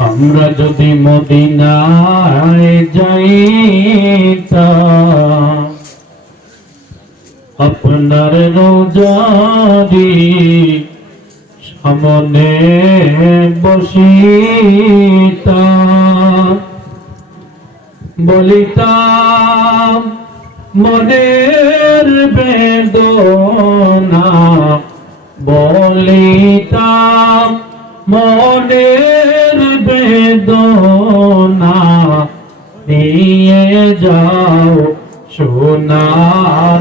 আমরা যদি মদিনায় যাইতাম আপনার রোজারি সামনে বসিতাম বলিতাম মনের বেদনা বলিতাম মনের বেদনা নিয়ে যাও সোনার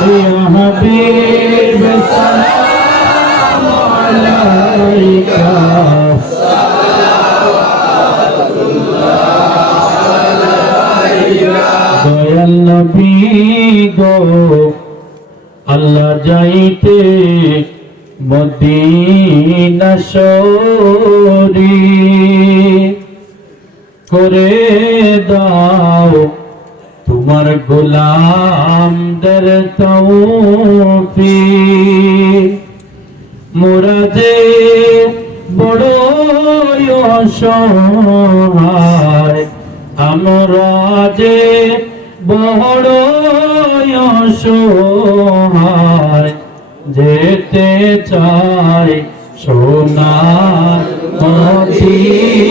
يا حبيب السلام عليك দয়াল নবী গো আল্লাহ যাইতে মদিনা শরী করে দাও তোমার গোলামদের তৌফি মোরা যে বড় অসহায় আমরা যে বড় অসহায় যেতে চাই সোনার মদিনায়